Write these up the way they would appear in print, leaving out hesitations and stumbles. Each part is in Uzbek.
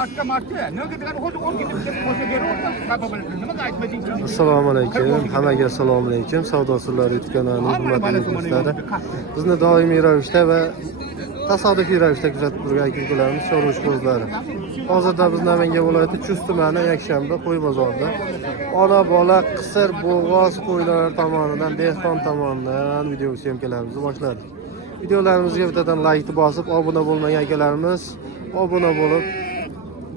Assalomu alaykum. Hammaga assalomu alaykum. Savdo sirlari YouTube kanalining hurmatli do'stlari. Bizni doimiy ravishda va tasodifiy ravishda kuzatib turgan aka-ukalarimiz Sho'rosh qo'zlari. Hozirda biz Namangan viloyati Chust tumani Yakshanba qo'y bozorida ona bola qisir bo'g'oz qo'ylar tomonidan, dehqon tomonidan video syomkalarimizni boshladik. Videolarimizga bittadan like bosib, obuna bo'lmagan akalarimiz obuna bo'lib,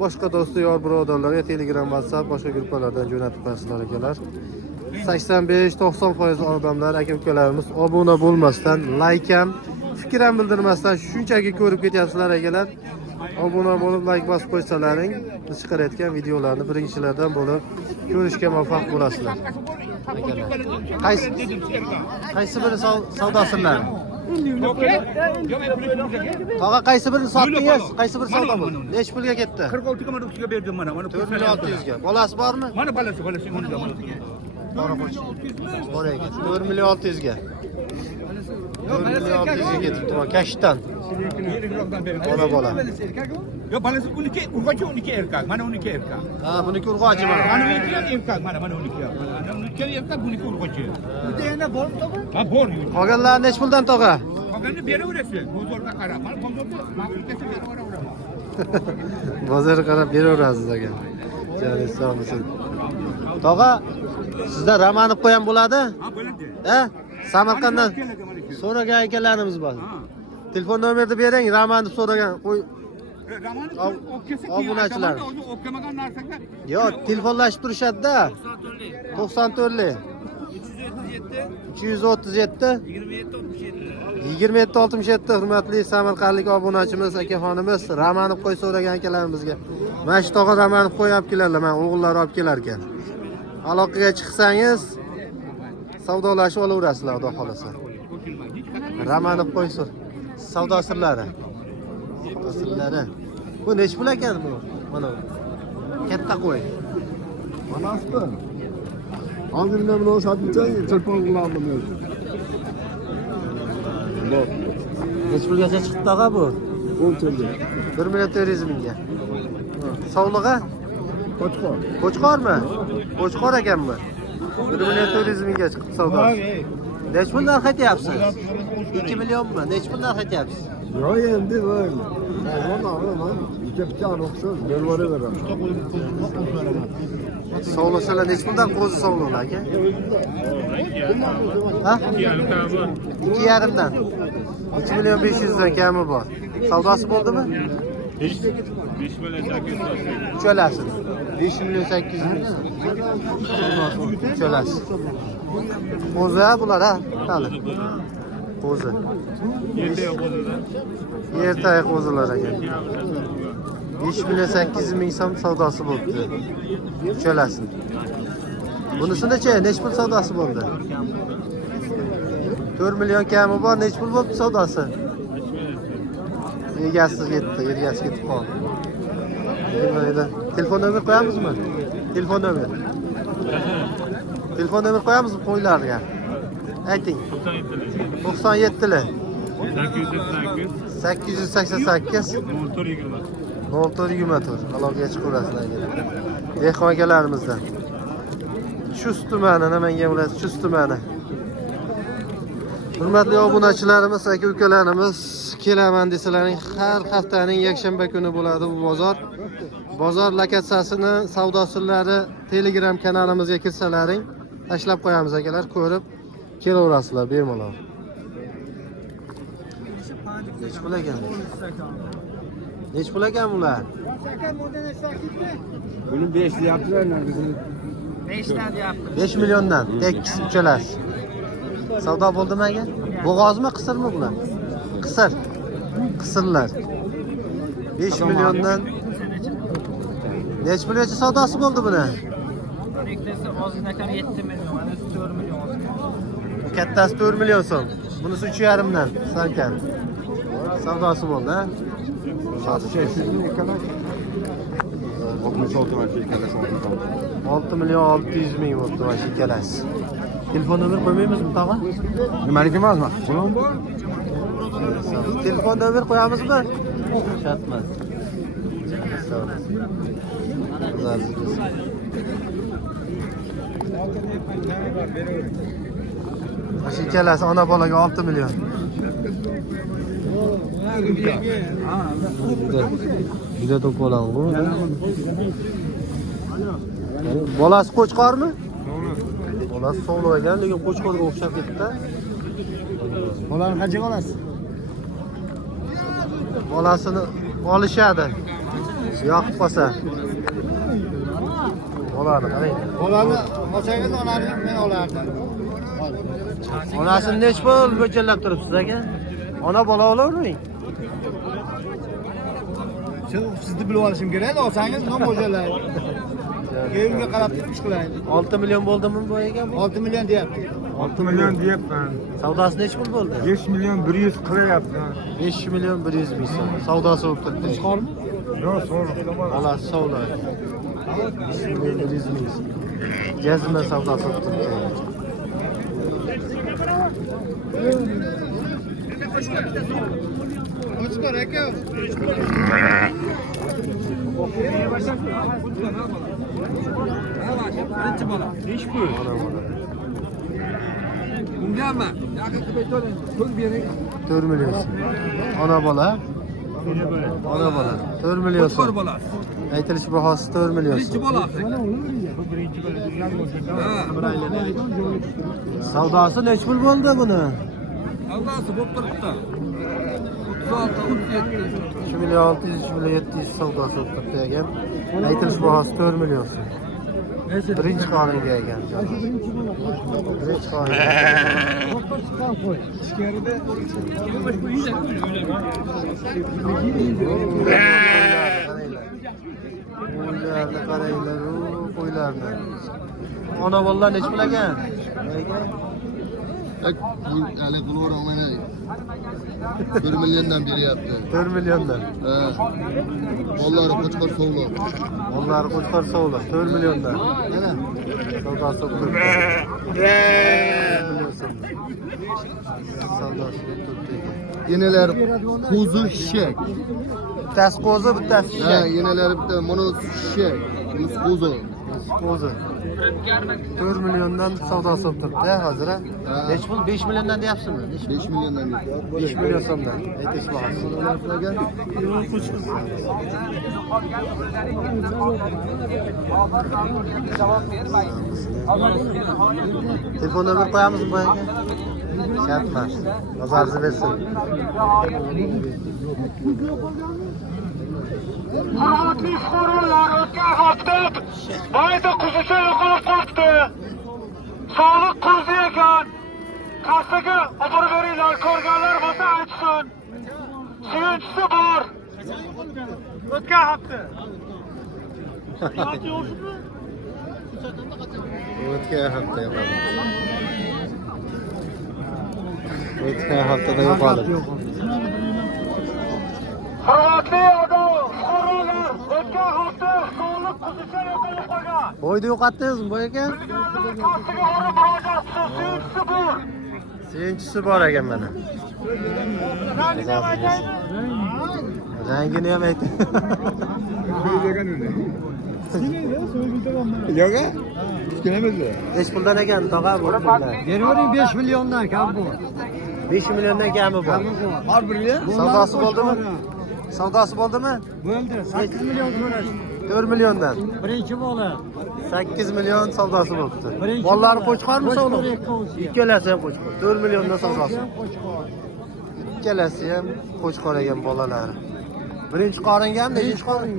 boshqa do'sti yor birodarlarga Telegram, WhatsApp, boshqa gruppalardan jo'natib qo'yasizlar akalar. 85-90% odamlar aka-ukalarimiz obuna bo'lmasdan, like ham, fikr ham bildirmasdan shunchaki ko'rib ketyapsizlar akalar. Obuna bo'lib, like bosib qo'ysalaring, biz chiqarayotgan videolarni birinchilardan bo'lib ko'rishga muvaffaq bo'lasizlar. Qaysi biri savdo sirlari? Tog'a qaysi birini sotdingiz? Qaysi biri savdo bo'ldi? Nech pulga ketdi? 46 ga mana berdim mana. 4600 ga. Bolasi bormi? Mana bolasi mana. Bora qo'ychi. Bora ekan. 4600 ga. 4600 ga ketibdi mana kashdan. Ona bola. Yo bolasi 12 urg'ochi 12 erkak. Mana 12 erkak. Ha, buniki urg'ochi mana. Mana 12 erkak, mana 12 erkak. Mana 12 erkak, buniki urg'ochi. Bitta yana bormi tog'a? Ha, bor. Qolganlar nech puldan tog'a? Qolganni beraverasiz. Bozorga qarab. Mana bozorda ma'qulkasi beraveraman. Bozorga qarab beraverasiz ekan. Jani sog' bo'lsin. Tog'a, sizda Ramanov qo'yam bo'ladi? Ha, bo'ladi. Ha? Samarqanddan so'ragan akalarimiz bor. Telefon nomerni bering, Ramanov so'ragan qo'y. Obunachilar. O'qamagan narsaga. Yo'q, telefonlashib turishadi-da. 94lik 337 2767 hurmatli samarqandlik obunachimiz akaxonimiz Ramanov qo'y so'ragan akalarimizga. Mana shu tog'a Ramanov qo'y olib keladilar, men o'g'illari olib kelar ekan. Aloqaga chiqsangiz savdolashib olaverasizlar, xudo xolasa. Ramanov qo'y so'r. Savdo sirlari. Sirlari. Bu nech pul ekan bu? Mana katta qo'y. Manasmi? Hozirda buni sotibsan, chirpon qilaman. Bor. Nech pulgacha chiqdi tog'a bu? 10 so'mga. 1.400 mingga. Sog'lig'i? Qo'chqor. Qo'chqormi? Qo'chqor ekanmi? 1.400 mingga chiqdi savdosi. Nech pul narx aytyapsiz? 2 millionmi? Nech pul narx aytyapsiz? Yo'q endi bo'ldi. Mana ikki pichoq ruxsat berveraman. Sog'liqlar nech puldan qo'zi sog'liqlar aka? Ha? 2,5 dan. 2 million 500 dan kami bor. Savdosi bo'ldimi? 5 million 800. Uchalasi. 5 million 800 ming. Uchalasi. Qo'zi bular ha, hali. Qo'zi. Ertaga qo'zilar ekan. 5 million 800 ming so'm savdosi bo'ldi. Uchalasi. Bunisi-chi, nech pul savdosi bo'ldi? 4 million kami bor, nech pul bo'ldi savdosi? Egasiz ketdi, egasi ketib qoldi. Telefon nomer qo'yamizmi? Telefon nomer. Telefon nomer qo'yamizmi qo'ylarga? Ayting. 97lik 888 0424 aloqaga chiqaverasizlar. Dehqon akalarimizdan. Chust tumani, Namangan viloyati Chust tumani. Hurmatli obunachilarimiz, aka-ukalarimiz, kelaman desalaring har haftaning yakshanba kuni bo'ladi bu bozor. Bozor lokatsiyasini, savdo sirlari Telegram kanalimizga kirsalaring, tashlab qo'yamiz akalar, ko'rib kelaverasizlar bemalol. Nech pul ekan? Nech pul ekan bular? Buni 5 deyaptilar, bizning 5 dan deyapti. 5 milliondan tekis uchalasi. Savdo bo'ldimi aka? Bo'g'ozmi, qisirmi bular? Qisir. Qisirlar. 5 milliondan nech pulgacha savdosi bo'ldi buni? Ikkitasi ozgina kam 7 million, mana 4 million. Kattasi 4 million so'm. Bunisi 3,5 dan salkan. Savdosi bo'ldi, ha? 600 ming ekana. 66 va ikkalasi 6 million 600 ming bo'ldi mana shu ikkalasi. Telefon nomer qo'ymaymizmi tog'a? Nimaniki emasmi? Pulum bor. Telefon nomer qo'yamizmi? Shartmas. savdosi. Zarzi bo'lsin. Shu ikkalasi ona bolaga 6 million. Juda to'polon bu. Bolasi qo'chqormi? Bolasi sog'lamagan, lekin qo'chqorga o'xshab ketdi. Bolani qanchaga olasiz? Bolasini olishadi. Yoqib qolsa. Bolani qarang. Bolani olsangiz onani men olardim. Onasini nech pul mo'ljallab turibsiz aka? Ona bola olavering. Sizni bilib olishim kerak, olsangiz men mo'ljallayman. Keyinga qarab ish qilaylik. 6 million bo'ldimi bu ekan? 6 million deyapti. 6 million deyapman. Savdosi nech pul bo'ldi? 5 million 100 qilyapman. 5 million 100 ming so'm. Savdosi bo'lib turibdi. Yo'q, so'ra. Bolasi sog'lar. 5 million 100 ming. Jazma savdosi bo'lib turibdi. Qo'chqor aka. Birinchi bola. 5 pul. Ungami? Pul bering. 4 million so'm. Ona bola. Ona bola. 4 million so'm. Qo'chqor bola. Aytilish bahosi 4 million Birinchi so'm. bola. Savdosi nech pul bo'ldi buni? Savdosi bo'lib turibdi. 36, 37. 2 million 600, 2 million 700 savdosi bo'lib turibdi ekan. Aytilish bahosi 4 million so'm. Birinchi qoringa ekan. Birinchi qoringa. Qo'ylarni qaranglar, qo'ylarni. Ona bolalar nech pul ekan? Hali qulur olmaydi. 1 milliondan beryapti. 4 milliondan. Bollari qo'chqor sovlo. Onlar qo'chqor sovla 4 milliondan. Mana savdosi bo'lib turibdi. Savdosi bo'lib turibdi. Yeneler kuzu şişek. Bittasi qo'zi, bittasi Ha, shishak. yeneler bitta mono şişek. Bunisi kuzu. Qo'zi. 4 milliondan savdosi bo'lib turibdi hozir. Nech pul? 5 milliondan deyapsizmi? 5 milyondan 5 million so'mdan. Aytish bahosi. Telefon nomer qo'yamizmi bu yerga? Shart emas. Nazaringizni bersin. Hurmatli fuqarolar, o'tgan hafta Bayda quzicha yo'qolib qolibdi. Sog'liq quzi ekan. Kassaga olib beringlar, ko'rganlar bo'lsa aytsin. Suyunchisi bor. O'tgan hafta. O'tgan hafta yo'qoldi. O'tgan haftada yo'qoldi. Hurmatli fuqarolar, o'tgan hafta sog'liq quzicha yo'qolib qolgan. Bo'yni yo'qotdingizmi bu ekan? Kassaga borib murojaat qilsin, suyunchisi bor. Suyunchisi bor ekan mana. Rangini ham ayting. Yo'q. Kichkinamiz. Nech puldan ekan tog'a bu pullar? Beravering 5 milliondan kam bu. 5 milliondan kami bor. Har biriga Savdosi bo'ldimi? Savdosi bo'ldimi? bo'ldi. 8 million so'rash. 4 milliondan. Birinchi bola. 8 million savdosi bo'libdi. Birinchi Bolalari bola. qo'chqormi savdo? Qo'chqor ikkovsi. Ikkalasi ham qo'chqor. 4 milliondan savdosi. Ikkalasi ham qo'chqor ekan bolalari. Birinchi qoringami, nechinchi qoring?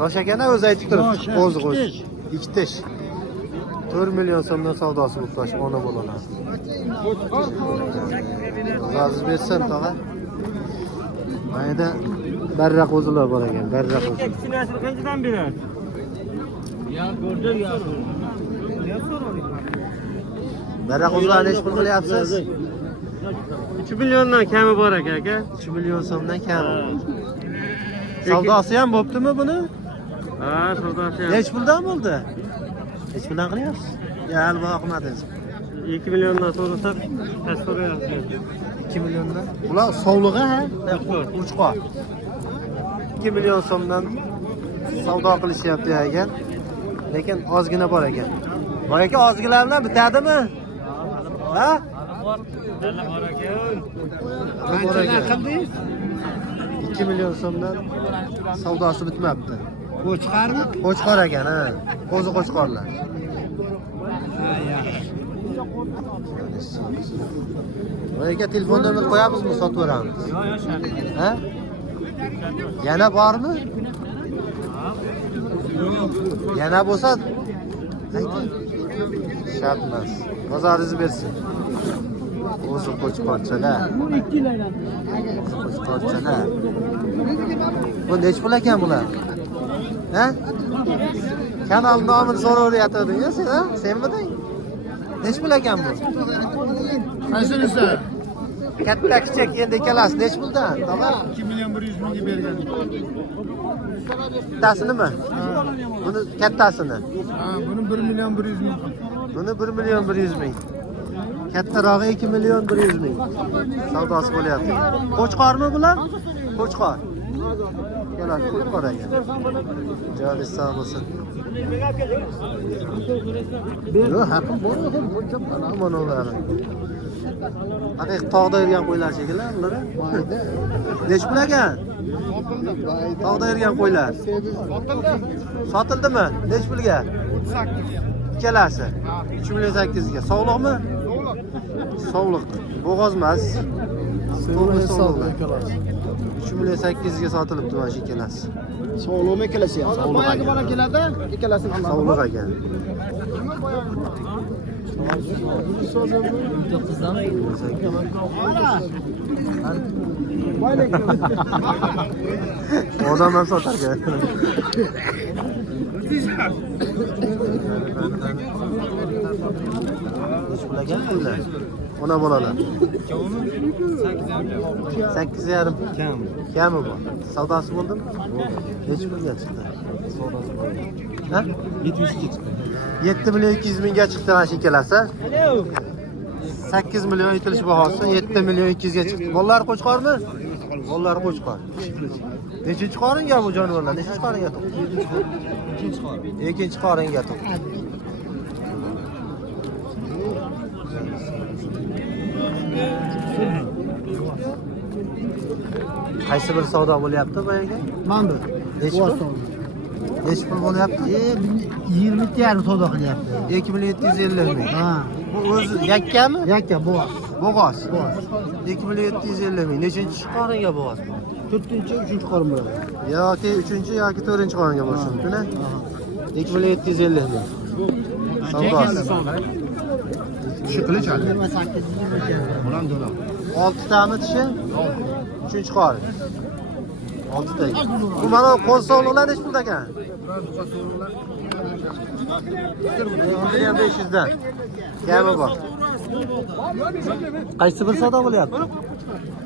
Yosh ekan o'zi aytib turibdi. Yosh, Qo'zi qo'sh. ikkitish. Ikkitish. 4 million so'mdan savdosi bo'lib turibdi ona bolalar. Aziz bersin tog'a. Mayda barra qo'zilar bor ekan, barra qo'zi. Ikkilasini qanchadan beradi? Barra qo'zilarni nech pul qilyapsiz? 2 milliondan kami bor aka. 2 million so'mdan kami. Savdosi ham bo'ptimi buni? Ha, savdosi ham. Nech puldan bo'ldi? Nech puldan qilyapsiz? Ya, albatta qilmadingiz. 2 milliondan so'rasak, past so'rayapti. 2 milliondan. Bular sovlig'i ha? Qo'chqor. 2 million so'mdan savdo qilishyapti ekan. Lekin ozgina bor ekan. Bor ekan, ozgina bilan bitadimi? Ha? Bor ekan. 2 million so'mdan savdosi bitmabdi. Qo'chqarmi? Qo'chqor ekan, ha. Qo'zi qo'chqorlar. Voy aka, telefon nomer qo'yamizmi, sotib beramiz? Ha? Yana bormi? Yana bo'lsa, ayting. Shart emas. Bozoringizni bersin. O'zi qo'chqorchalar. Qo'chqorchalar. Bu nech pul ekan bular? Ha? Kanal nomini so'rayotganding-ku sen, ha? Senmiding? Nech pul ekan bu? Qaysinisi? Katta kichik endi ikkalasi nech puldan? Tog'a? 2 million 100 mingga bergan. Bittasini? Buni kattasini. Ha, buni 1 million 100 ming. Buni 1 million 100 ming. Kattarog'i 2 million 100 ming. Savdosi bo'lyapti. Qo'chqormi bular? Qo'chqor. Kelar, qo'chqor ekan. Joningiz sog' bo'lsin. Yo'q, haqqim bor ekan, buncha manalar. Haqiqiy tog'da yurgan qo'ylar shekillar bular. Nech pul ekan? Tog'da yurgan qo'ylar. Sotildimi? Nech pulga? 38. Ikkalasi 3 million 800 ga. Sog'liqmi? Sog'liq. Bo'g'oz emas. Sog'liq. 3 million 800 ga sotilibdi mana shu ikkalasi. Sog'liqmi ikkalasi ham? Boyagi bola keladi, ikkalasini ham. Sog'liq ekan. Odam ham sotar ekan. Nech pul ekan pullar? Ona bolalar. 8,5 kami bor. Savdosi bo'ldimi? Nech pulga chiqdi? Ha? 7 million 200 mingga chiqdi mana shu ikkalasi. 8 million aytilish bahosi 7 million 200 ga chiqdi. Bolalar qo'chqormi? Bolalar qo'chqor. Nechinchi qoringa bu jonivorlar? Nechinchi qoringa to'q? Ikkinchi qoringa to'q. Qaysi bir savdo bo'lyapti bu yerga? Mana bu. Nech pul bo'lyapti? 20 yarim savdo qilyapti. 2 million 750 ming. Ha. Bu o'zi yakkami? Yakka bo'g'oz. Bo'g'oz. 2 million 750 ming. Nechinchi qoringa bo'g'oz? 4-chi, 3-chi qorin bo'ladi. Yoki 3-chi yoki 4-chi qoringa bo'lishi mumkin-a? 2 million 750 ming. Savdosi. Shu qilich hali. 28 bilan do'la. 6 tami tishi? 3-chi qorin. 6 ta. Bu mana qo'l sog'liqlar nech pul ekan? 500 dan. Kami bor. Qaysi bir savdo bo'lyapti?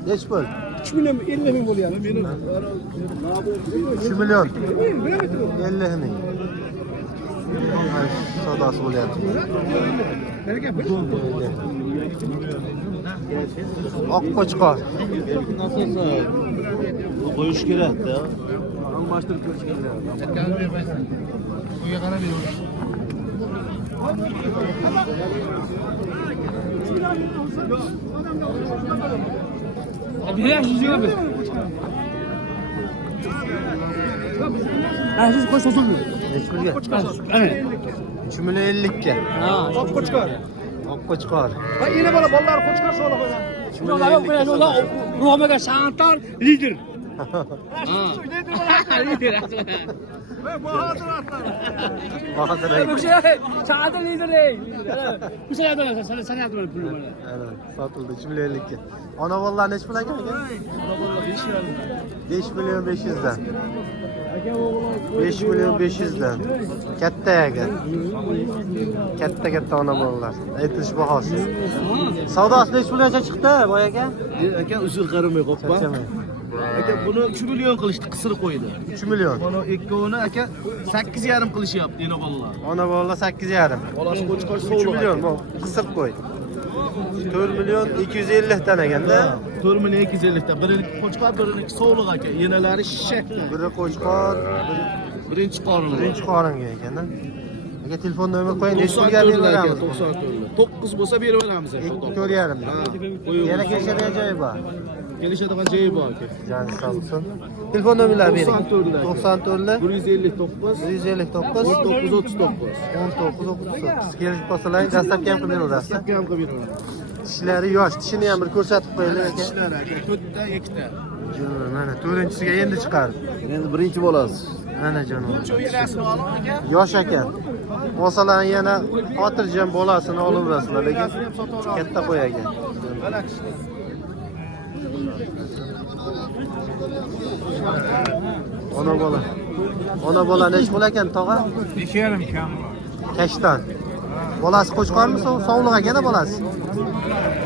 Nech pul? 3 million 50 ming bo'lyapti. 3 million 50 ming. Savdosi bo'lyapti. Oq qo'chqor. Qo'yish kerak-da. Almashtirib ko'rish kerak. Uyga qarab yur. Siz qo'shasiz. Nech pulga? 3 million 50 ga. Oq qo'chqor. Oq qo'chqor. Va yana bolalar qo'chqor sog'liq qo'ygan. 3 million 50 ga. Romaga Shantar lider. Bahodir. Shantar lider. Bu sayada sana yaptım pulu bana. Aynen. Satıldı 3 million 50 ga. Ona bolalar nech pul ekan? 5 million 500 dan. 5 million 500 dan. Katta ekan. Katta ona bolalar. Aytilish bahosi. Savdosi nech pulgacha chiqdi boy aka? Aka usul qaramay qoppa. Chaqchaman. Aka buni 3 million qilishdi, qisir qo'ydi. 3 million. Mana ikkovini aka 8,5 qilishyapti yana bolalar. Ona bolalar 8,5. Bolasi qo'chqor 3 sog'liq. million bu qisib qo'y. 4 million 250 dan ekanda. 4 million 250 ta. Birini qo'chqor, birini sog'liq aka. Yenalari shishak. Biri qo'chqor, Birinchi qorinli. Birinchi qoringa ekan. Aka telefon nomer qo'ying, necha pulga berib beramiz? 94. 9 bo'lsa berib beramiz. 2.5. Yana kelishadigan joyi bor. Kelishadigan joyi bor aka. Jani sog' bo'lsin. Telefon nomerlarini bering. 94 94 159 1939. 1939. Kelib qolsalar, dastlabki ham qilib beraverasiz. Dastlabki ham qilib beraveramiz. Tishlari yosh, tishini ham bir ko'rsatib qo'yinglar aka. Tishlari aka, 4ta 2ta. Mana to'rtinchisiga endi chiqarib. Endi birinchi bo'lasiz. Mana jonim. Shu yerasini olib aka. Yosh ekan. Olsalar yana xotirjam bolasini olaverasizlar, lekin katta qo'y ekan. Ona bola necha bo'lar ekan tog'a? 5,5 kam bor. Kashtan. Bolasi qo'chqormi, sovliq ekan bolasi.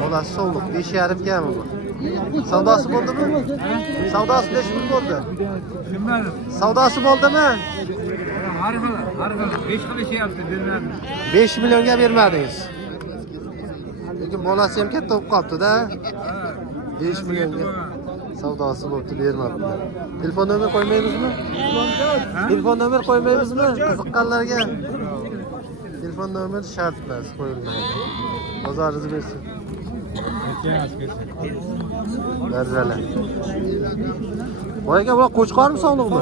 Bolasi sovliq, 5,5 kami bor. Savdosi bo'ldimi? Savdosi necha pul bo'ldi? Bilmadim. Savdosi bo'ldimi? Har xil 5 qilishyapti, bilmadim. 5 millionga bermadingiz. Lekin bolasi ham katta bo'lib qolibdi-da. 5 millionga savdosi bo'libdi, bermabdi. Telefon nomer qo'ymaymizmi? Telefon nomer qo'ymaymizmi? Qiziqqanlarga. Telefon nomer shart emas, qo'yilmaydi. Bozoringizni bersin. Darzalar. Boyaga bular qo'chqormi, sovliqmi?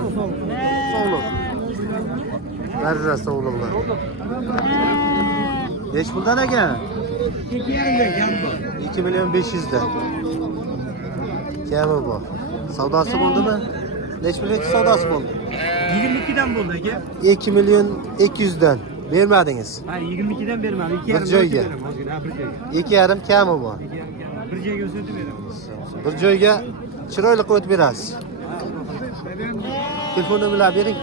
Sovliq. Darza sovliqlar. Necha puldan ekan? 2 million 500 dan. Kami bor. Savdosi bo'ldimi? Necha pulga savdosi bo'ldi? 22 dan bo'ldi aka. 2 million 200 dan. Bermadingiz. Ha, 22 dan bermadim. 2,5 Bir joyga. bir joyga. 2,5 kami bor. Bir joyga o'sirib beraman. Bir joyga chiroyli qilib o'tib berasiz. Telefon nomerlarini bering.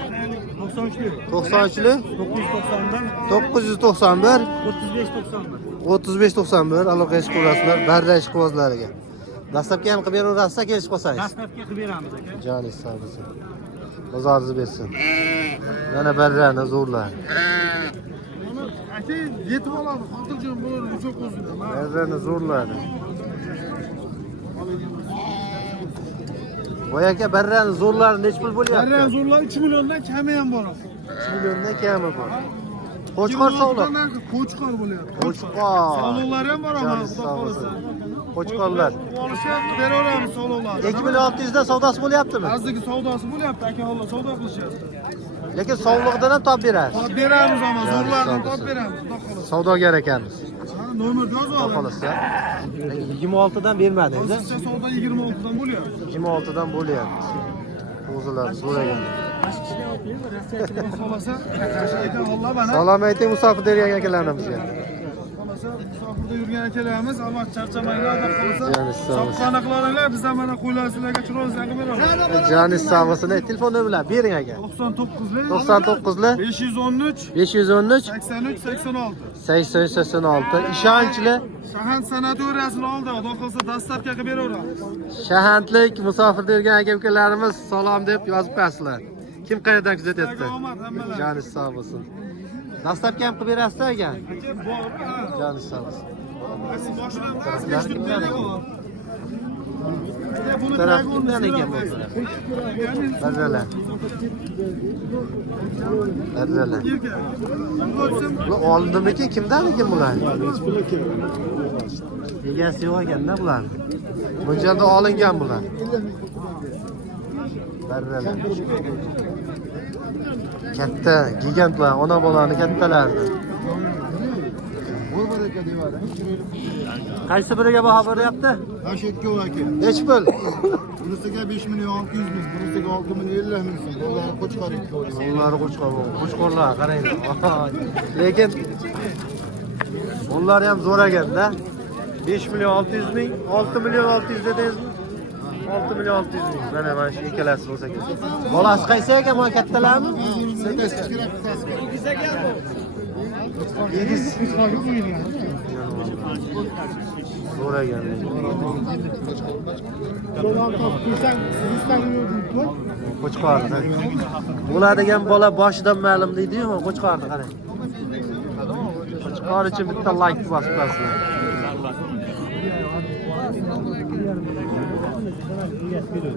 93'lü. 93 991 991 3591 aloqa ish qilasizlar, barra ish qilozlariga. Dastlabki ham qilib beraverasiz, kelishib qolsangiz. Dastlabki qilib beramiz aka. Joningiz sog' bo'lsin. Bozoringizni bersin. Mana barrani zo'rlar. Aka yetib oladi, xotirjam bo'ladi, uzoq o'zida. Barrani zo'rladi. Boyaga barrani zo'rlari necha pul bo'lyapti? Barran zo'rlar 3 milliondan kami ham bor. 3 milliondan kami bor. Qo'chqor sovliq. Qo'chqor bo'lyapti. Qo'chqor. Sovliqlar ham bor, Joningiz xudo sog' xolasa. bo'lsin. Qo'chqorlar. Olishyapti, beraveramiz sovliqlar. 2 million 600 dan savdosi bo'lyaptimi? Azdagi savdosi bo'lyapti, aka xolos savdo qilishyapti. Lekin sovliqdan ham top berasiz. Top beramiz ama zo'rlardan top beramiz, xudo xolasa. Savdogar ekanmiz. Nomer yozib Xudo oling. xolasa. 26 dan bermadingiz. Hozircha savdo 26 dan bo'lyapti. 26 dan bo'lyapti. O'zilar so'ragan. Xudo xolasa, aka Alloh bana. Salom ayting musofir bergan akalarimizga. Xolasa, musofirda yurgan akalarimiz, Alloh charchamaylar, xudo xolasa. Joningiz sog' bo'lsin. Sog'liqni qilinglar, bizdan mana qo'ylarsizlarga chiroyli qilib beramiz. Joningiz sog' bo'lsin. Telefon nomerlarini bering aka. 99 99 513 513 83 86. 8086 ishonchli Shahar sanatoriyasini oldi, xudo xolasa dastlabki qilib beraveramiz. shahandlik musofirda yurgan aka-ukalarimiz salom deb yozib qo'yasizlar. Kim qayerdan kuzatyapti? Omad hammalar. Joningiz sog' bo'lsin. Dastlabki ham qilib berasiz aka. Aka bor, ha. Joningiz sog' bo'lsin. Siz boshidan qarasiz, kimdan ekan? Taraf kimdan ekan bu? Barralar. Barralar. Bular olindimikin, kimdan ekan bular? Egasi yo'q ekanda bular. Mo'ljalda olingan bular. Barralar. Katta, gigantlar, ona bolani kattalari. Qaysi biriga baho beryapti? Rashidga va aka. Nechi pul? Bunisiga 5 million 600 ming, bunisiga 6 million 50 ming so'm. Ularni qo'chqor ikki qo'ydim. Ular qo'chqorlar, qaranglar. Lekin ular ham zo'r ekanda. 5 million 600 ming, 6 million 600 dedingizmi? 6 million 600 ming. Mana mana shu ikkalasi bo'lsa kerak. Bolasi qaysi ekan, mana kattalarmi? Egiz. Zo'r ekan. Qo'chqor. Bo'ladigan bola boshidan ma'lum deydi-yu, qo'chqorni qarang. Qo'chqor uchun bitta like bosib qo'yasizlar. Erzurum.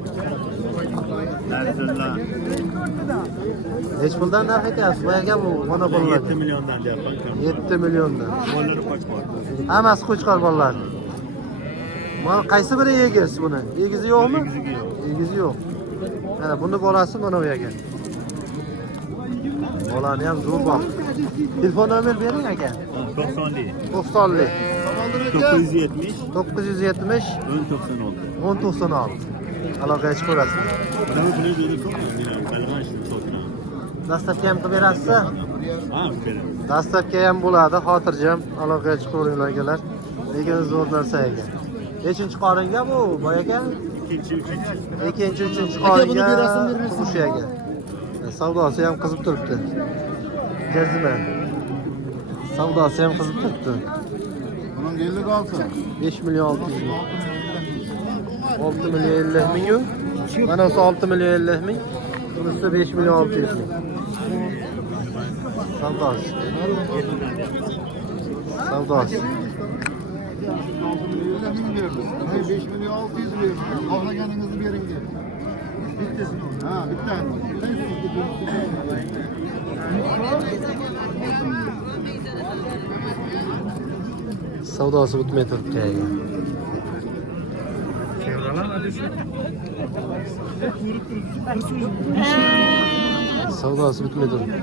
Hech puldan narx aytyapsiz. Boyaga bu monopoliyaga 7 milyondan deyapman. 7 milliondan. Bollari qochbor. Hammasi qo'chqor bolalar. Mana qaysi biri egiz buni? Egizi yo'qmi? Egizi yo'q. Mana buni bolasi mana bu yerga. Bolani ham zo'r bor. Telefon nomer bering aka. 90lik. 90lik 970 970 1096. 1096. Aloqaga chiqaverasiz. Dastavka ham qilib berasiz? Ha, beraman. Dastavka ham bo'ladi, xotirjam aloqaga chiqaveringlar akalar. Lekin zo'r narsa ekan. Nechinchi qoringa bu boyaga? Ikkinchi, uchinchi qoringa tug'ish ekan. Savdosi ham qizib turibdi. Jazima. Savdosi ham qizib turibdi. Bunun 50 kalsın. 5 milyon 600 ming. 6 milyon 50 ming. Mana o'si 6 milyon 50 ming. Bunisi 5 milyon 600 ming. Savdosi. Savdosi. 5 milyon 600 verin. Avlaganınızı verin diye. Bitti. Ha, bitti. Savdosi bitmay turibdi. Savdosi bitmay turibdi.